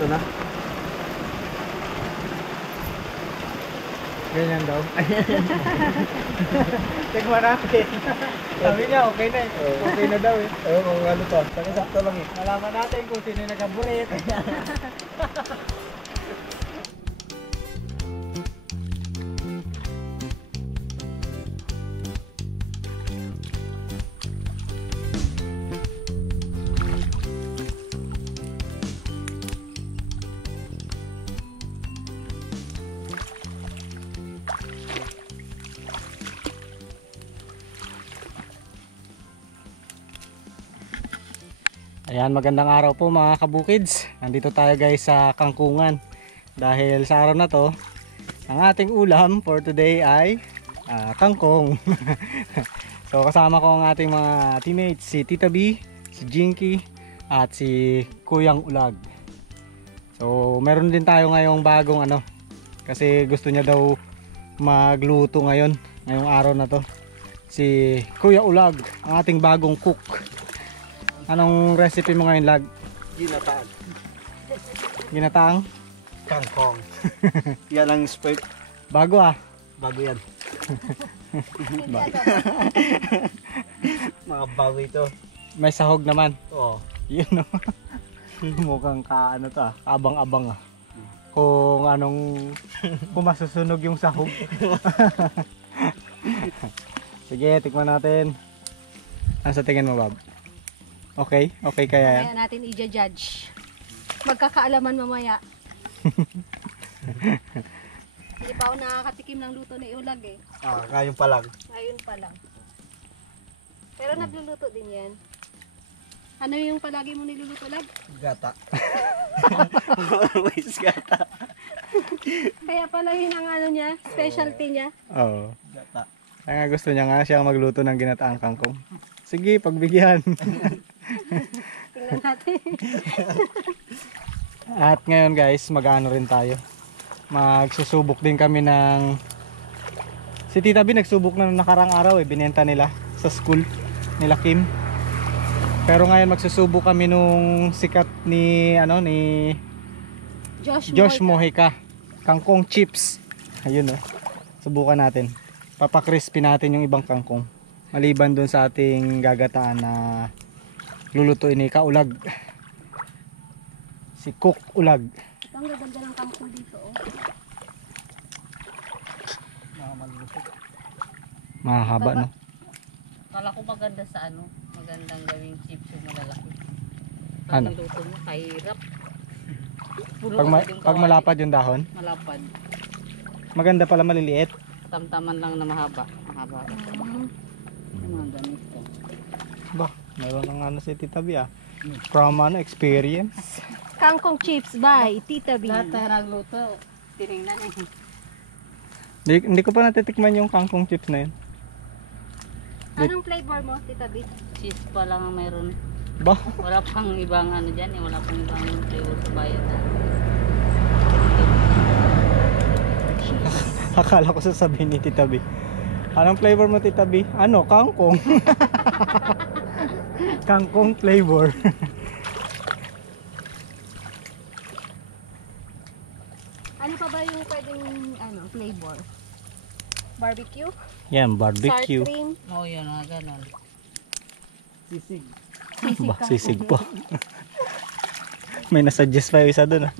Ito na. Ganyan daw. Tignan natin. Sabi niya okay na eh. Okay na daw eh. Ayun, kung ano to. Sakto lang eh. Malaman natin kung sino yung nagkaburit. Ayan, magandang araw po mga kabukids. Nandito tayo guys sa Kangkungan. Dahil sa araw na to, ang ating ulam for today ay kangkong. So kasama ko ang ating mga teammates, si Tita B, si Jinky, at si Kuyang Ulag. So meron din tayo ngayong bagong kasi gusto niya daw magluto ngayong araw na to. Si Kuya Ulag, ang ating bagong cook. Anong recipe mo ngayon, Lag? Ginataang. Ginataang? Kangkong. Yan ang spike. Bago ah. Bago yan. Mga bago ito. May sahog naman. Oo. Yun no. Mukhang abang-abang ah. Kung kung masusunog yung sahog. Sige, tikman natin. Ano sa tingin mo, Bob? Okay? Okay kaya yan? Kaya natin i-judge. Magkakaalaman mamaya. Hindi pa ako nakakatikim ng luto ni Ulag eh. Ngayon pa lang. Ngayon pa lang. Pero nagluluto din yan. Ano yung palagi mo niluluto, Lag? Gata. Always gata. Kaya pala yun ang niya, specialty niya. Oo. Gata. Kaya nga gusto niya nga siya magluto ng ginataang kangkong. Sige, pagbigyan. Tingnan natin. At ngayon guys, mag-ano rin tayo. Magsusubok din kami ng... Si Tita B nagsubok na nakarang araw eh. Binenta nila sa school nila Kim. Pero ngayon magsusubok kami nung sikat ni Josh Mojica. Kangkong chips. Ayun oh. Subukan natin. Papakrispy natin yung ibang kangkong. Maliban dun sa ating gagataan na lulutuin ni Kaulag. Si Cook Ulag. Ang gaganda ng kangkong dito oh. Mahaba no? Kala ko maganda sa magandang gawing chips yung malalaki. Ano? Pag niluto mo, kahirap. Pag malapad yung dahon, Malapad. maganda pala maliliit. Tamtaman lang na mahaba. Mahaba. Yung mga ganito. Ba, meron ng si Tita B ah. From experience. Kangkong chips by Tita B. Lahat tayo nagluto. Tinignan eh. Hindi ko pa natitikman yung kangkong chips na yun. Anong flavor mo, Tita B? Cheese pa lang ang mayroon. Ba? Wala pang ibang dyan eh. Wala pang ibang flavor sa bayan. Akala ko sasabihin ni Tita B. Anong flavor mo, Tita B? Kangkong. Kangkong flavor. Ano pa ba yung pwedeng flavor? Barbecue? Yan, barbecue. Sour cream? Oo, yun mga ganon. Sisig. Ba, sisig po. May nasuggest pa yung isa dun ah.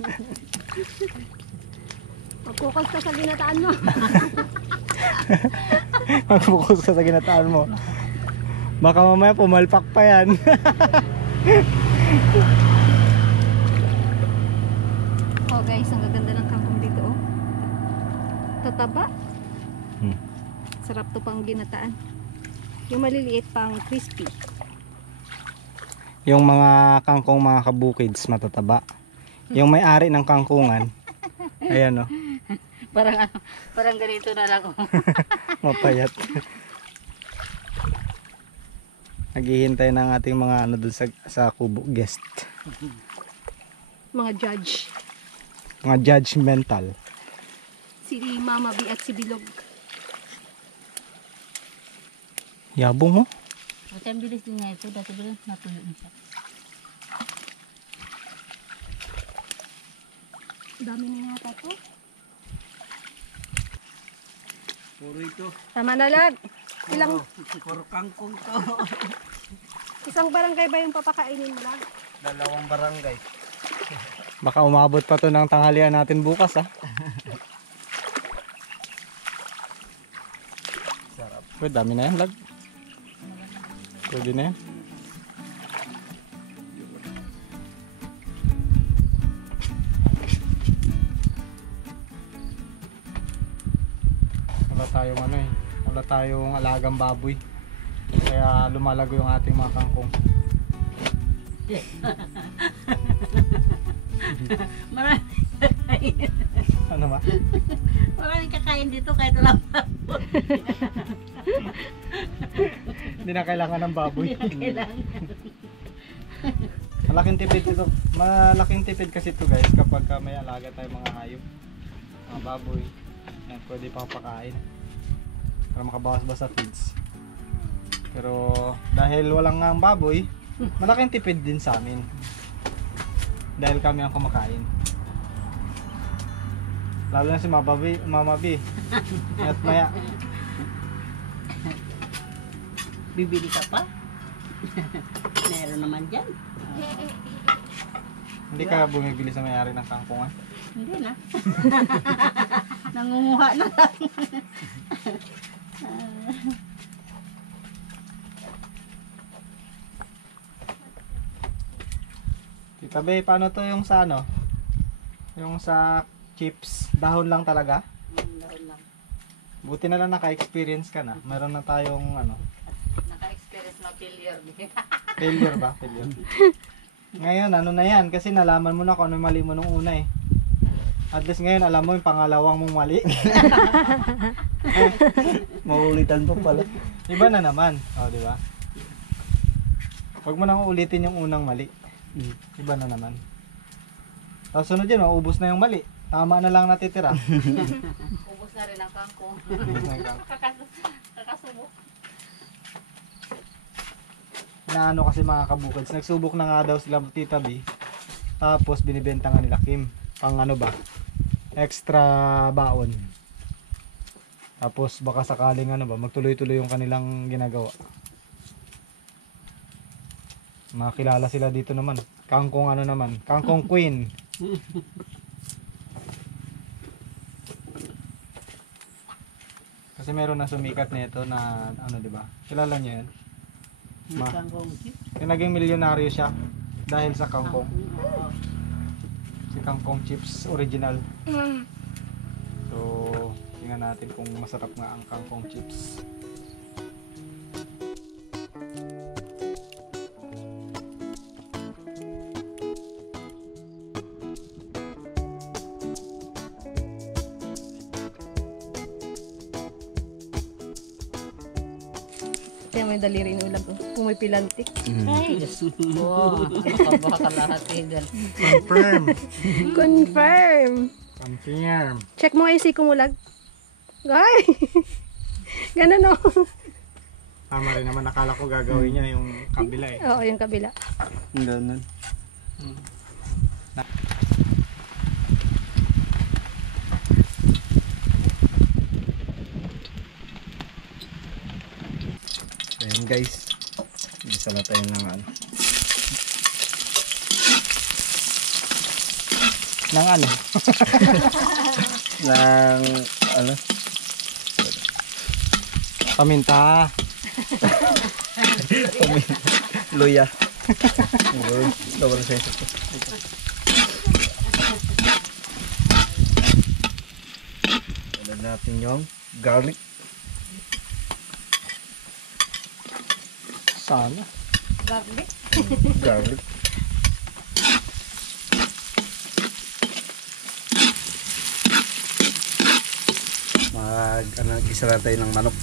Magkukos ka sa ginataan mo. Magbukus ka sa ginataan mo. Baka mamaya pumalpak pa yan. Oh guys, ang gaganda ng kangkong dito oh. Tataba. Sarap to pang ginataan. Yung maliliit pang crispy. Yung mga kangkong mga kabukids matataba. Yung may-ari ng kangkungan, ayan oh. Parang ganito na lang. Mapayat. Naghihintay ng ating mga dun sa kubo guest. Mga judge. Mga judgmental. Si Mama B at si Bilog. Yabong mo. At ang bilis din nga ito. Dati bilis natuyo na siya. Dami na yata to. Puro ito. Tama na lag. Ilang, Puro kangkong to. isang barangay ba yung papakainin mo lag? 2 barangay. Baka umabot pa to ng tanghalian natin bukas ah. Sarap. Pwede, dami na yan lag. Pwede na yan. Wala tayong ano eh. Wala tayong alagang baboy. Kaya lumalago yung ating mga kangkong. Marami Ano ba? maraming kakain dito kahit wala pa. Hindi na kailangan ng baboy. Kailangan. Malaking tipid ito. Malaking tipid kasi ito guys kapag may alaga tayong mga hayop. Mga baboy. Yan, pwede pang pakain. Para makabawas-bawas sa feeds. Pero dahil walang nga ang baboy, malaking tipid din sa amin. Dahil kami ang kumakain. Lalo na si Mama B. At maya, Bibili ka pa? Meron naman dyan. hindi ka bumibili sa may-ari ng kangkungan. Hindi na. Nangunguha na lang. Tita Bey, paano to yung sa ano? Yung sa chips, dahon lang talaga? Daon lang. Buti na lang naka-experience ka na. Meron na tayong ano, Naka-experience na failure. failure ba? Failure. Ngayon, ano na yan? Kasi nalaman mo na kung ano yung mali mo nung una eh. At least ngayon, alam mo yung pangalawang mong mali. Maulitan pa pala. Iba na naman. O, di ba? Huwag mo nang ulitin yung unang mali. Iba na naman. Tapos sunod yun, maubos na yung mali. Tama na lang natitira. Ubus na rin ang kangkong. Kakasubo. Inaano kasi mga kabukids, nagsubok na nga daw sila Tita B. Tapos binibenta nga nila Kim. Pang ano ba? Extra baon. Tapos baka sakaling ano ba, magtuloy-tuloy yung kanilang ginagawa. Makilala sila dito naman. Kangkong ano naman, Kangkong Queen. Kasi meron na sumikat nito na ano, 'di ba? Kilala niyo 'yan? Ma. Kangkong chip. Yung naging milyonaryo siya dahil sa kangkong. Oo. Si Kangkong Chips original. So, tingnan natin kung masarap nga ang Kangkong Chips. Kaya may daliri ng ulam ko. Pumipilantik. Ay, Diyos ko. Ano ka ba kalahati dyan? Confirm! Confirm. Confirm! Check mo nga yung siko mo lag. Ay! Ganun o. Tama rin naman, nakala ko gagawin niya yung kabila eh. Oo, yung kabila. Ganun. Ayan guys. Isa na tayo ng ano. Nang ano? Ng ano. Paminta. Luya. Sobrang sensitive ko. Wala natin yung garlic. Sana. Garlic. Garlic. Gisa na tayo ng manok.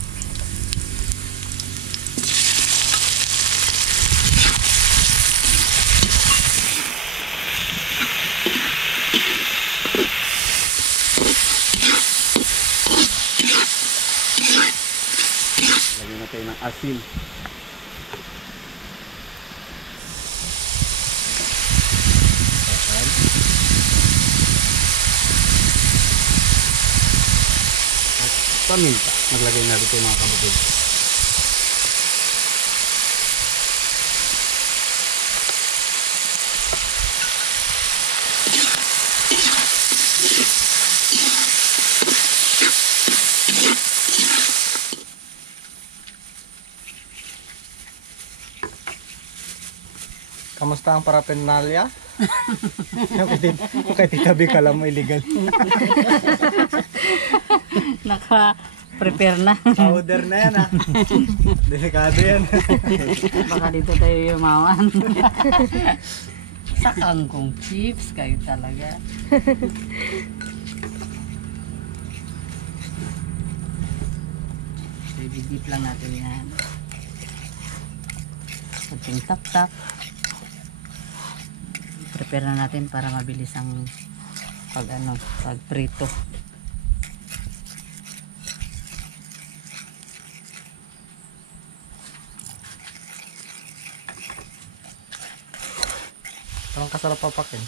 Lagyan natin ng asin. paminta. Naglagay na dito mga kabukid. Kamusta ang paraphernalia? Kay Tita Vic, alam mo illegal. Naka-prepare na. Powder na yan ah. Delikado yan. Baka dito tayo yumawan. Sa kangkong chips kayo talaga. Dip lang natin yan. Kunting tap-tap. Prepare na natin para mabilis ang pag prito. Parang kasarap papakin.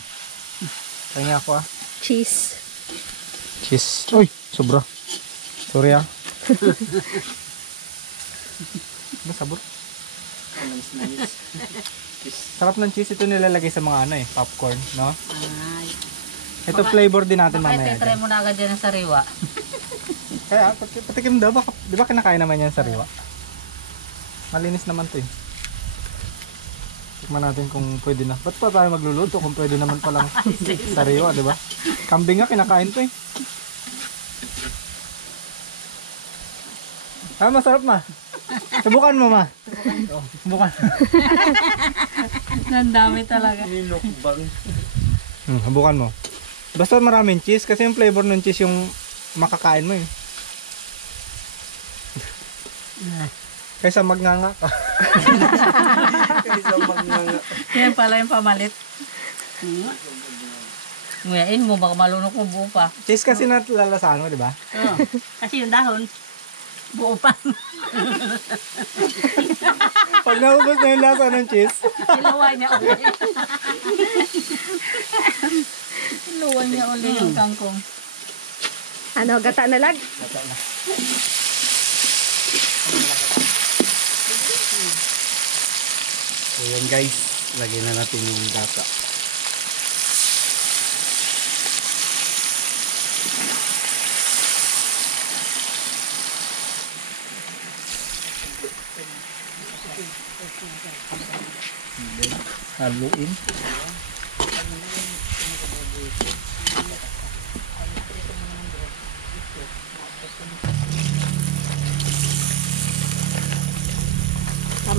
Kanya ako ah. Cheese. Cheese. Uy, sobra. Sorry ah. Ano sabor? Sarap ng cheese. Ito nilalagay sa mga popcorn, no? Ay. Ito flavor din natin Baka mamaya. try mo na agad yan sa sariwa. Kaya, patikim daw. Di ba kinakain naman yan sa sariwa? Malinis naman to eh. Tikman natin kung pwede na. Ba't pa tayo magluluto kung pwede naman palang sariwa, di ba? Kambing nga kinakain to eh. Ah, masarap ma. Subukan mo ma. Subukan. Nandami talaga. Subukan mo. Basta maraming cheese kasi yung flavor ng cheese yung makakain mo eh. Kaysa magnganga ka. Kaysa magnganga. Yan pala yung pamalit. Nguyain mo, baka malunok mo buo pa. Cheese kasi nalalasahan mo, di ba? Oo. Kasi yung dahon, buo pa. Pag naubos na yung lasa ng cheese, Iluwa niya uli. Iluwa niya uli yung kangkong. Ano, gata na lag? So yan guys, lagyan na natin yung gata. haluin.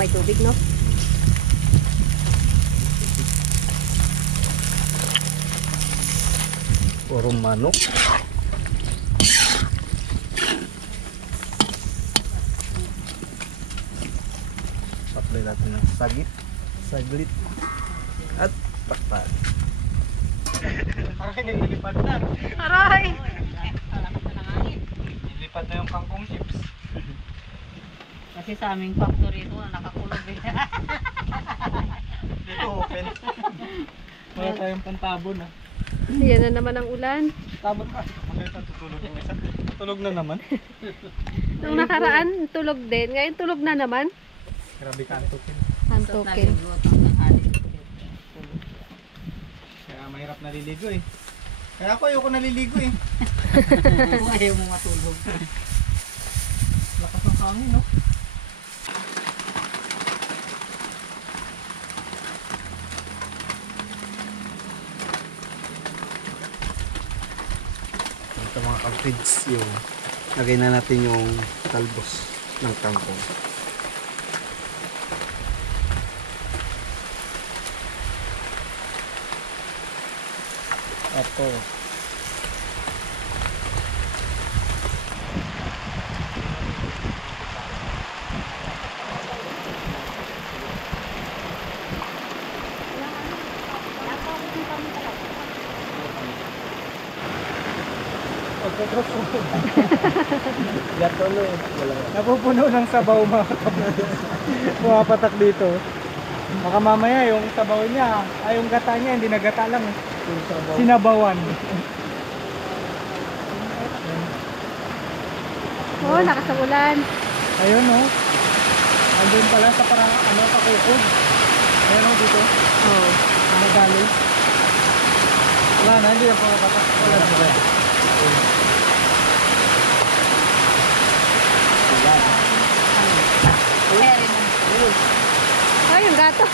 May tubig, no? Puro manok. Supply natin ng saglit. At pakpan. Parang nililipad na. Aray! Nililipad na yung kangkong chips. Kasi sa aming factory ito, nakakulog eh. Dito open. Wala tayong pantabon ah. Yan na naman ang ulan. Tabon ka. Maganda tutulog yung isa. Tulog na naman. Nung nakaraan, tulog din. Ngayon tulog na naman. Grabe ka antukin. Antokin. Kaya mahirap naliligo eh. Kaya ako ayoko naliligo eh. Kung ayaw mo matulog. Lakas ng hangin no? Ito mga kapids, yung lagay na natin yung talbos ng kangkong. Ito. Napupuno ng sabaw mga patak dito. Baka mamaya yung sabaw niya, ay yung gata niya, hindi na gata lang. Sinabawan. Oh, lakas ng ulan. Ayun oh. Andun pala sa parang ano, kakukod. Ayun oh, dito. Oh. Ano galing? Wala na, hindi na pa kapatak. Wala na ba? Ay, yung gato.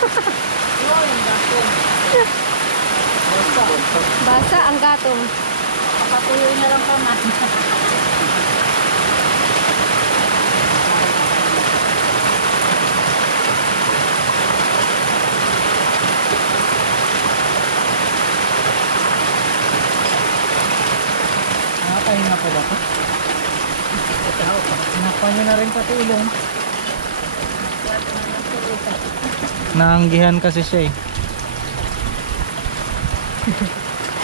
Basa ang gatong. Patuloy na lang pa man. Nakakahinga pa ba ito? Nakapa nyo na rin pati ilong. Naanggihan kasi siya eh.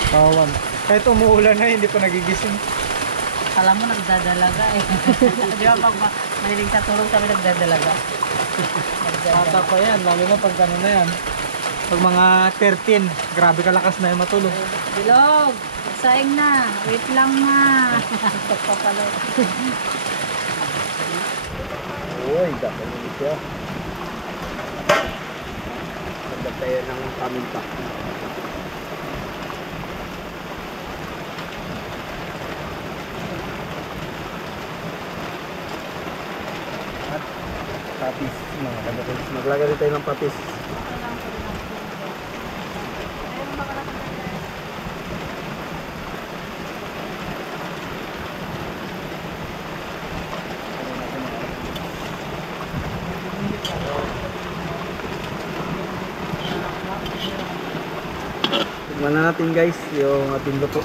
Kawan. Kahit umuulan na, hindi pa nagigising. Alam mo, nagdadalaga eh. Di ba pag mahilig sa tulog kami nagdadalaga? Bata pa yan, lalo na pag gano'n na yan. Pag mga 13, grabe kalakas na yung matulog. Bilog! Saing na! Wait lang ma! Ito pa pala. Uy, dapat nyo siya. Ganda tayo ng paminta. At papis, mga kabukid. Maglagay rin tayo ng papis. Tignan na natin guys yung ating luto.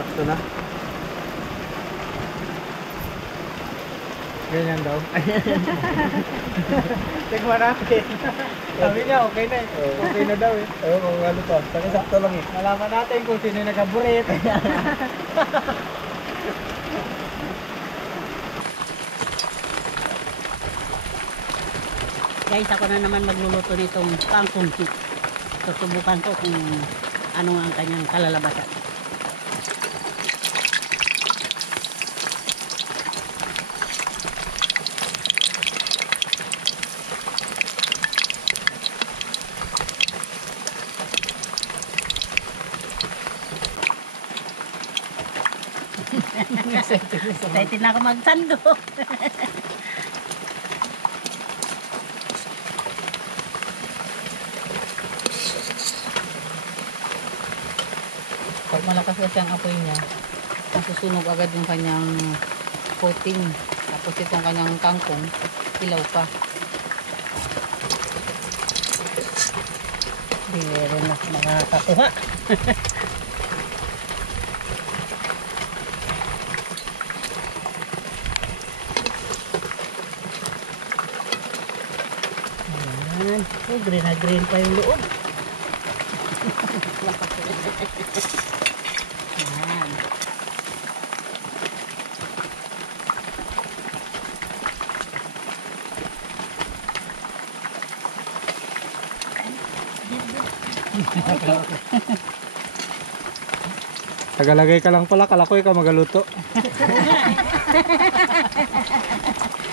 Sakto na. Ganyan daw. Tignan natin. Sabi niya, okay na eh. Okay na daw eh. Ayun, kung ano pa. Sakto lang eh. Malaman natin kung sino yung nag-aburit. Guys, ako na naman magluluto nitong kangkong. Susubukan ko kung ano ang kanyang kalalabasan. Excited na ako magsando. Pag malakas kasi ang apoy niya, masusunog agad yung kanyang coating. Tapos itong kanyang kangkong, ilaw pa. Meron na makakakuha. Ayan. Oh, green na green pa yung loob. Ayan. Tagalagay ka lang pala, kalakoy ka magaluto.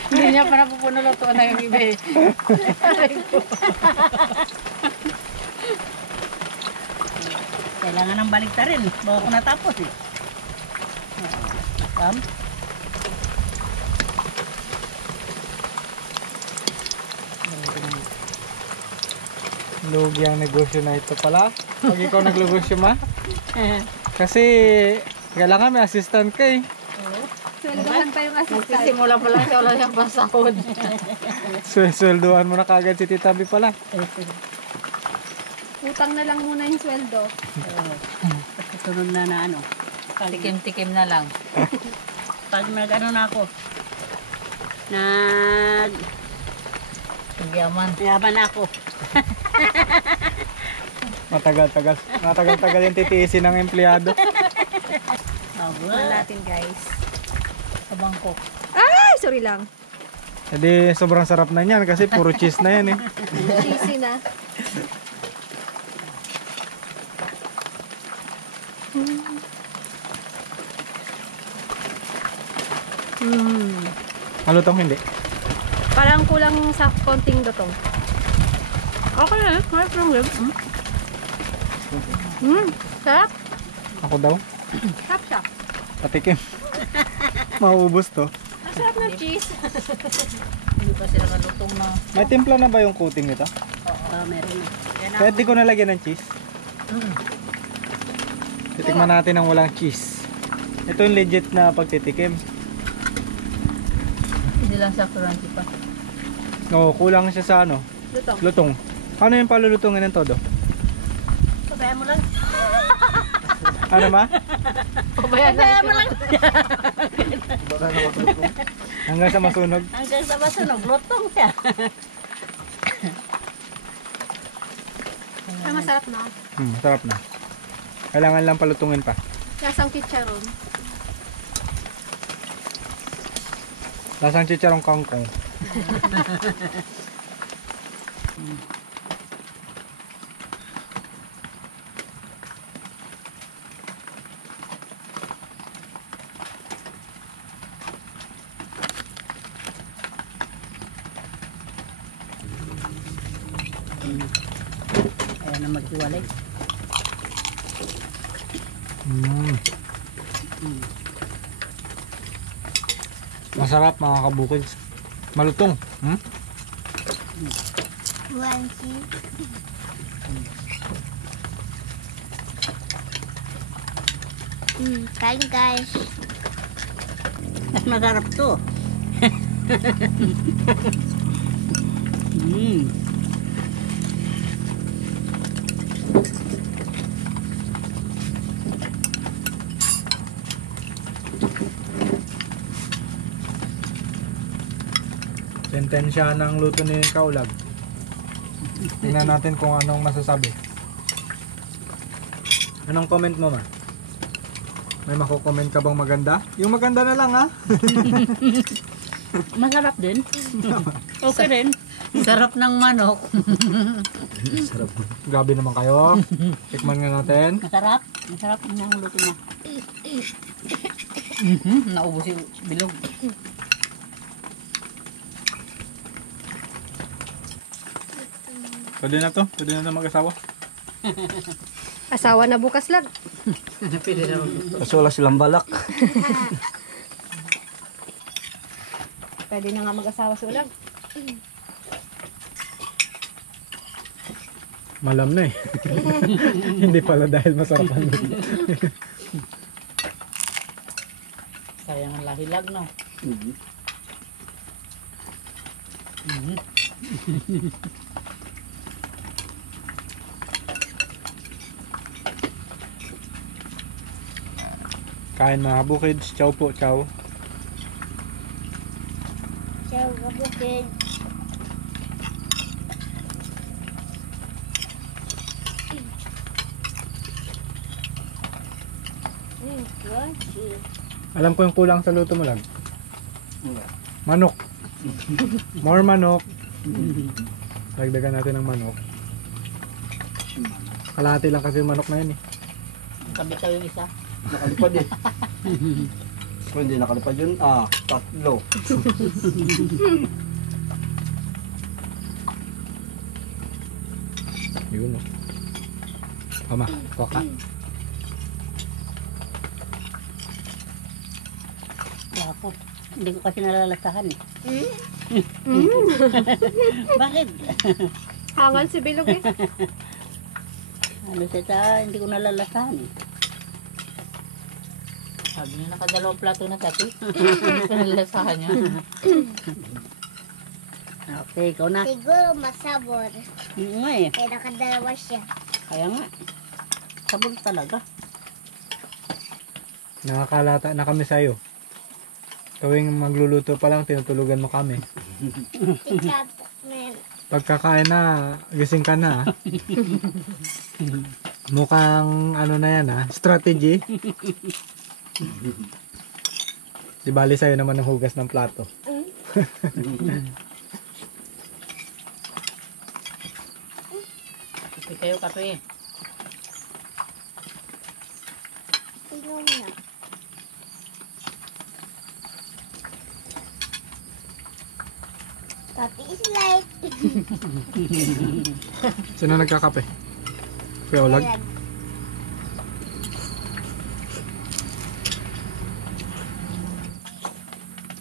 Hindi niya para pupunuloto na yung iba eh. Kailangan ng baliktarin. Bago ko natapos eh. Nakam. Lugi ang negosyo na ito pala. Pag ikaw naglugosyo ma. Kasi kailangan may assistant ka eh. Sweldohan pa yung assistant. Nagsisimula pa lang siya, wala siyang pasahod. Sweldohan mo na kagad si Tita B pala. Utang na lang muna yung sweldo. Sunod na na ano. Tikim-tikim na lang. Pag nag-ano na ako. Yaman na ako. Matagal-tagal yung titiisin ng empleyado. Tingnan natin guys. Sa Bangkok. Ay, sorry lang. Edi sobrang sarap na niyan kasi puro cheese na yan eh. Cheesy na. Malutong hindi. Parang kulang sa konting lutong. Okay na, may problem. Sarap. Ako daw. Sarap siya. Patikim. Mauubos to. Masarap ng cheese. Hindi pa sila malutong na. May timpla na ba yung coating nito? Oo, meron na. Yan Kahit di ko nalagyan ng cheese. Titikman natin ang walang cheese. Ito yung legit na pagtitikim. Hindi lang sa crunchy pa. Oo, kulang siya sa ano, Lutong. lutong. Ano yung palulutungin ng todo? Pabayaan mo lang. Ano ma? Pabayaan mo lang. Hanggang sa masunog. Hanggang sa masunog, lutong siya. Ay, masarap na. Sarap na. Kailangan lang palutungin pa. Lasang chicharon. Lasang chicharong kangkong. Ayan na maghiwalay. Masarap mga kabukids. Malutong. Kain guys. Mas masarap to. Sentensya ng luto ni Kaulag. Tingnan natin kung anong masasabi. Anong comment mo ma? May mako-comment ka bang maganda? Yung maganda na lang ha? Masarap din. Okay din. Sarap ng manok. Grabe naman kayo. Tikman nga natin. Masarap. Masarap ng luto niya. Naubos yung bilog. Pwede na to? Pwede na mag-asawa? Asawa na bukas lang. Pwede na Kaso wala silang balak. Pwede na nga mag-asawa sa ulag. Malam na eh. Hindi pala dahil masarap ang luto. sayang ang lahilag, no? Kain mga kabukids. Ciao po, ciao. Ciao, kabukid. Alam ko yung kulang sa luto mo lang. Manok. More manok. Dagdagan natin ng manok. Kalahati lang kasi yung manok na yun eh. Kabitaw yung isa. Nakalipad eh. Kung hindi nakalipad yun, tatlo. Yun o. Kama, koka. Wapo. Hindi ko kasi nalalasahan eh. Bakit? Hangal si Bilog eh. Ano siya, hindi ko nalalasahan eh. Sabi niya nakadalawang plato na tati. Hindi ko nalalasahan niya. Okay, ikaw na. Siguro masabor. Nga eh. Kaya nakadalawa siya. Kaya nga. Sabon talaga. Nakakalata na kami sa'yo. Tuwing magluluto pa lang, tinutulugan mo kami. Tikat, man. Pagkakain na, gising ka na. Mukhang ano na yan strategy. Di bali sa'yo naman ang hugas ng plato. Kape kayo, kape. Inom na. Coffee is light. Sino nagkakape? Kuya Olag? Ayan.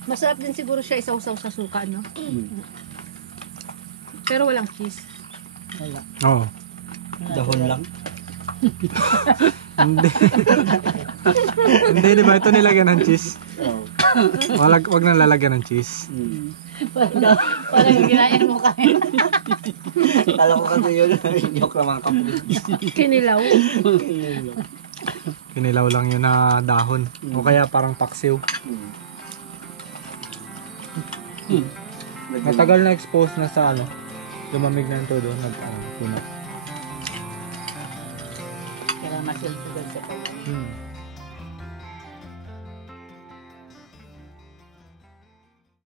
Masarap din siguro siya isaw-saw sa suka, no? Pero walang cheese. Oo. Dahon lang. Hindi. Hindi, di ba? Ito nilagyan ng cheese. Wag nang lalagyan ng cheese. Parang ginain mo kain. Kala ko kasi yun. Joke lang mga kapatid. Kinilaw. Kinilaw lang yun na dahon. O kaya parang paksiw. Matagal na expose na sa ano. Lumamig na ito doon. Puno. Kailangan masilsugan sa pag. Hmm.